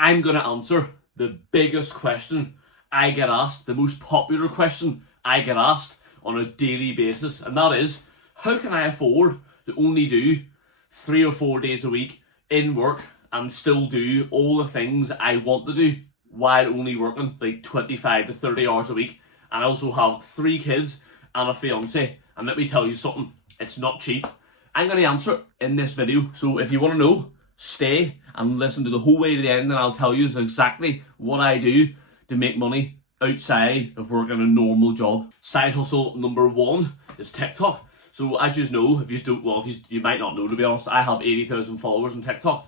I'm going to answer the biggest question I get asked, the most popular question I get asked on a daily basis, and that is, how can I afford to only do 3 or 4 days a week in work and still do all the things I want to do while only working like 25 to 30 hours a week? And I also have 3 kids and a fiance, and let me tell you something, it's not cheap. I'm going to answer it in this video, so if you want to know, stay and listen to the whole way to the end, and I'll tell you exactly what I do to make money outside of working a normal job. Side hustle number 1 is TikTok. So as you know, if you might not know, to be honest, I have 80,000 followers on TikTok,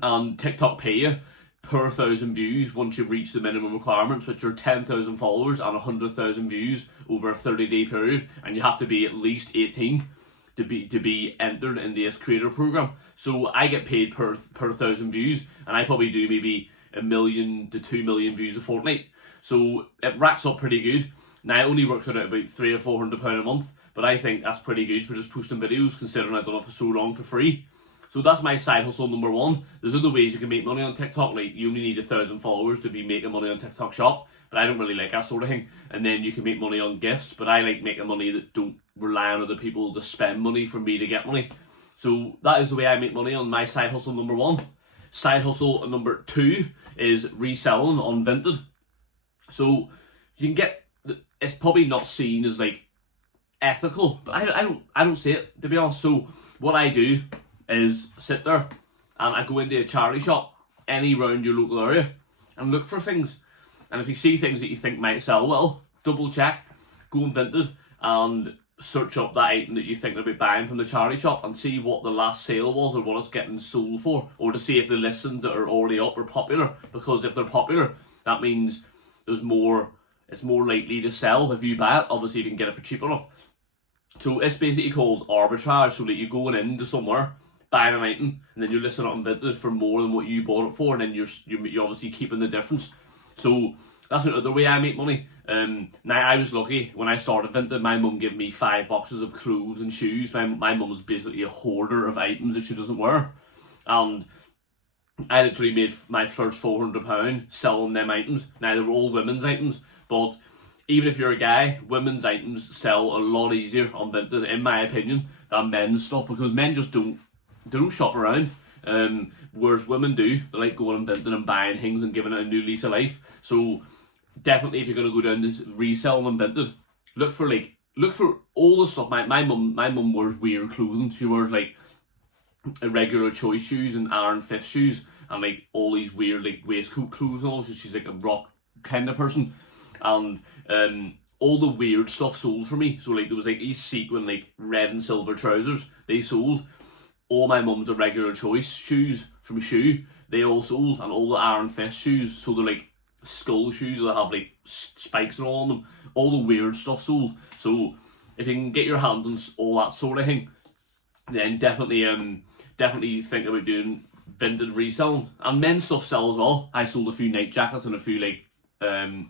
and TikTok pay you per 1,000 views once you reach the minimum requirements, which are 10,000 followers and 100,000 views over a 30-day period, and you have to be at least 18 to be entered in this creator program. So I get paid per 1,000 views, and I probably do maybe 1 million to 2 million views a fortnight. So it racks up pretty good. Now it only works out at about £300 or £400 a month, but I think that's pretty good for just posting videos, considering I've done it for so long for free. So that's my side hustle number 1. There's other ways you can make money on TikTok, like you only need 1,000 followers to be making money on TikTok Shop, but I don't really like that sort of thing. And then you can make money on gifts, but I like making money that don't rely on other people to spend money for me to get money. So that is the way I make money on my side hustle number 1. Side hustle number 2 is reselling on Vinted. So you can get, it's probably not seen as like ethical, but I don't see it, to be honest. So what I do is sit there and I go into a charity shop any round your local area and look for things. And if you see things that you think might sell well, double check, go on Vinted and search up that item that you think about buying from the charity shop and see what the last sale was or what it's getting sold for, or to see if the listings that are already up are popular. Because if they're popular, that means it's more likely to sell if you buy it. Obviously, you can get it for cheap enough. So it's basically called arbitrage, so that you're going into somewhere, buying an item, and then you're listing it on Vinted for more than what you bought it for, and then you're obviously keeping the difference. So that's another way I make money. Now I was lucky when I started Vinted. My mum gave me 5 boxes of clothes and shoes. My mum was basically a hoarder of items that she doesn't wear, and I literally made my first £400 selling them items. Now they were all women's items, but even if you're a guy, women's items sell a lot easier on Vinted, in my opinion, than men's stuff, because men just don't shop around. Whereas women do. They like going on Vinted and buying things and giving it a new lease of life. So definitely, if you're gonna go down this reselling on Vinted, look for all the stuff. My mum wears weird clothing. She wears like irregular choice shoes and Iron Fist shoes and like all these weird like waistcoat clothes and all. So she's like a rock kind of person, and all the weird stuff sold for me. So like there was like these sequin like red and silver trousers, they sold. All my mum's irregular choice shoes from Shoe, they all sold, and all the Iron Fist shoes, so they're like skull shoes that have like spikes and all on them, all the weird stuff sold. So if you can get your hands on all that sort of thing, then definitely think about doing Vinted reselling. And men's stuff sells as well. I sold a few night jackets and a few like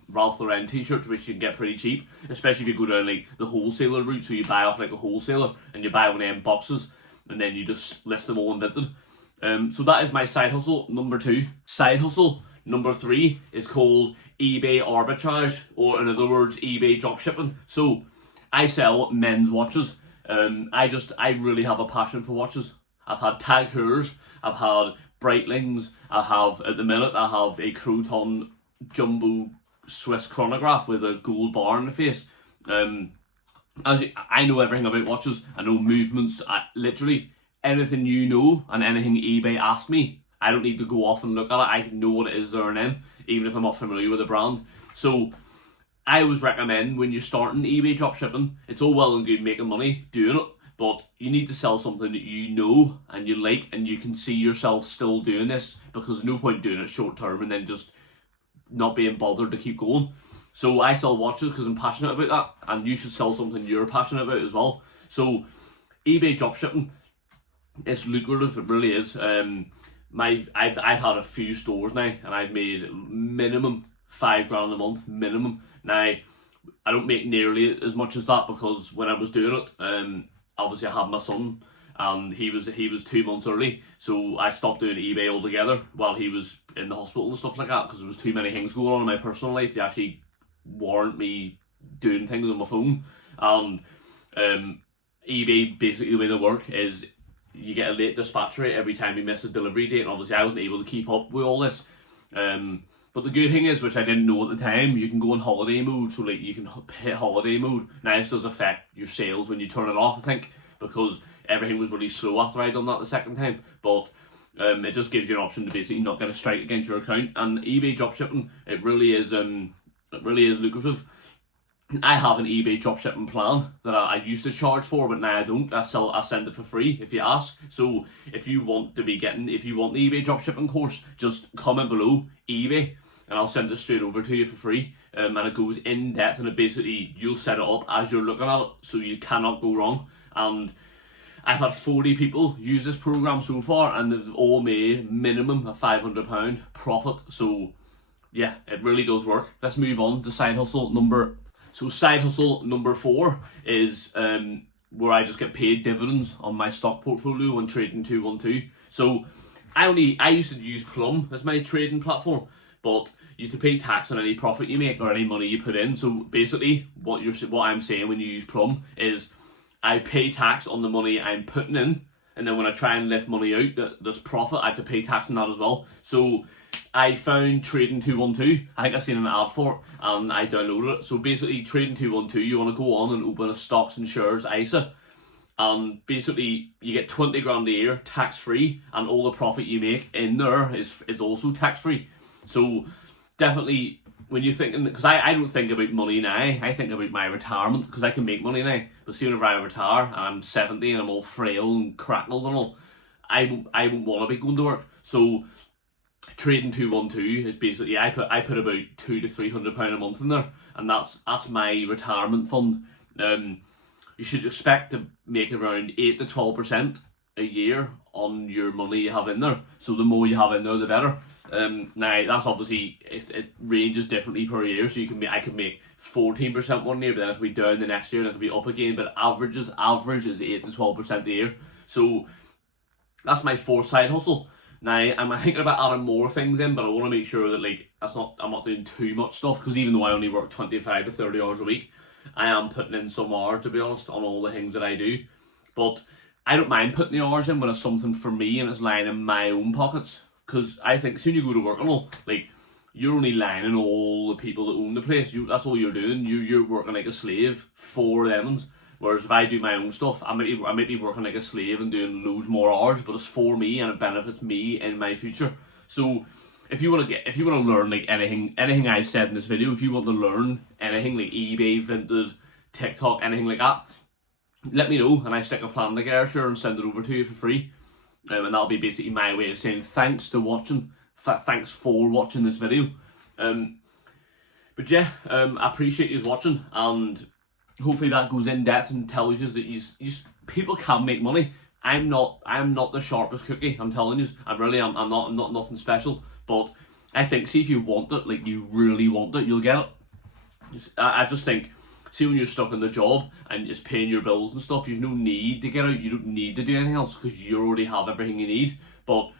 Ralph Lauren t-shirts, which you can get pretty cheap, especially if you go down like the wholesaler route. So you buy off like a wholesaler and you buy one of them boxes and then you just list them all on Vinted. So that is my side hustle number 2. Side hustle number 3 is called eBay arbitrage, or in other words, eBay dropshipping. So I sell men's watches. I really have a passion for watches. I've had Tag Heuers, I've had Breitlings, at the minute I have a Croton jumbo Swiss chronograph with a gold bar in the face. I know everything about watches. I know movements. Literally anything you know and anything eBay asks me, I don't need to go off and look at it. I know what it is there and then, even if I'm not familiar with the brand. So I always recommend, when you're starting eBay dropshipping, it's all well and good making money doing it, but you need to sell something that you know and you like and you can see yourself still doing this, because there's no point doing it short term and then just not being bothered to keep going. So I sell watches because I'm passionate about that, and you should sell something you're passionate about as well. So eBay dropshipping, it's lucrative, it really is. I've had a few stores now, and I've made minimum £5 grand a month, minimum. Now I don't make nearly as much as that, because when I was doing it, obviously I had my son and he was 2 months early, so I stopped doing eBay altogether while he was in the hospital and stuff like that, because there was too many things going on in my personal life to actually warrant me doing things on my phone. And eBay, basically the way they work is you get a late dispatch rate every time you miss a delivery date, and obviously I wasn't able to keep up with all this. But the good thing is, which I didn't know at the time, you can go in holiday mode, so like you can hit holiday mode. Now this does affect your sales when you turn it off, I think, because everything was really slow after I done that the second time. But it just gives you an option to basically not get a strike against your account. And eBay dropshipping, it really is lucrative. I have an eBay dropshipping plan that I used to charge for, but now I don't. I send it for free if you ask. So if you want the eBay dropshipping course, just comment below eBay and I'll send it straight over to you for free. And it goes in depth, and it basically, you'll set it up as you're looking at it, so you cannot go wrong. And I've had 40 people use this program so far, and they've all made minimum a £500 profit. So yeah, it really does work. Let's move on to side hustle number. So side hustle number 4 is where I just get paid dividends on my stock portfolio on Trading 212. So I used to use Plum as my trading platform, but you have to pay tax on any profit you make or any money you put in. So basically, what I'm saying when you use Plum is I pay tax on the money I'm putting in, and then when I try and lift money out there's profit, I have to pay tax on that as well. So I found Trading 212. I think I seen an ad for it and I downloaded it. So basically, Trading 212, you want to go on and open a stocks and shares ISA, and basically you get 20 grand a year tax free, and all the profit you make in there is also tax free. So definitely, when you're thinking, because I don't think about money now, I think about my retirement, because I can make money now. But see, whenever I retire and I'm 70 and I'm all frail and crackled and all, I won't want to be going to work. So Trading 212 is basically, I put about £200 to £300 a month in there, and that's my retirement fund. You should expect to make around 8 to 12% a year on your money you have in there. So the more you have in there, the better. Now that's obviously, it ranges differently per year. So I could make 14% one year, but then it'll be down the next year and it'll be up again. But average is 8 to 12% a year. So that's my 4th side hustle. Now I'm thinking about adding more things in, but I want to make sure that I'm not doing too much stuff, because even though I only work 25 to 30 hours a week, I am putting in some hours, to be honest, on all the things that I do. But I don't mind putting the hours in when it's something for me and it's lying in my own pockets. Because I think soon you go to work and all, you're only lining all the people that own the place. That's all you're doing. You're working like a slave for them. Whereas if I do my own stuff, I might be working like a slave and doing loads more hours, but it's for me and it benefits me in my future. So if you want to learn anything I've said in this video, if you want to learn anything like eBay, Vinted, TikTok, anything like that, let me know and I stick a plan together and send it over to you for free. And that'll be basically my way of saying thanks to watching. Thanks for watching this video. But yeah, I appreciate you watching, and hopefully that goes in depth and tells you that people can make money. I'm not the sharpest cookie, I'm telling you. I'm not nothing special. But I think, see, if you want it, you really want it, you'll get it. I just think, see, when you're stuck in the job and it's paying your bills and stuff, you've no need to get out. You don't need to do anything else because you already have everything you need. But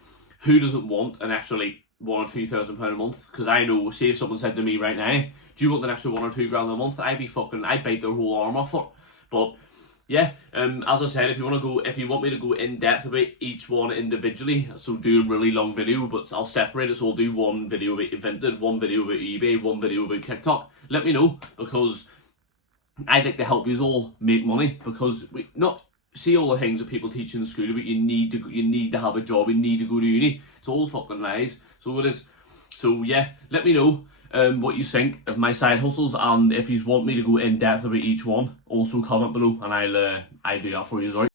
who doesn't want an extra $1,000 or £2,000 a month? Because I know, say if someone said to me right now, do you want an extra £1 or £2 grand a month? I'd bite their whole arm off it. But yeah, as I said, if you want me to go in depth about each one individually, so do a really long video, but I'll separate it. So I'll do one video about Vinted, one video about eBay, one video about TikTok. Let me know, because I'd like to help you all make money, because see all the things that people teach in school about you need to have a job, you need to go to uni. It's all fucking lies. So it is. So yeah, let me know what you think of my side hustles, and if you want me to go in depth about each one, also comment below and I'll do that for you, alright?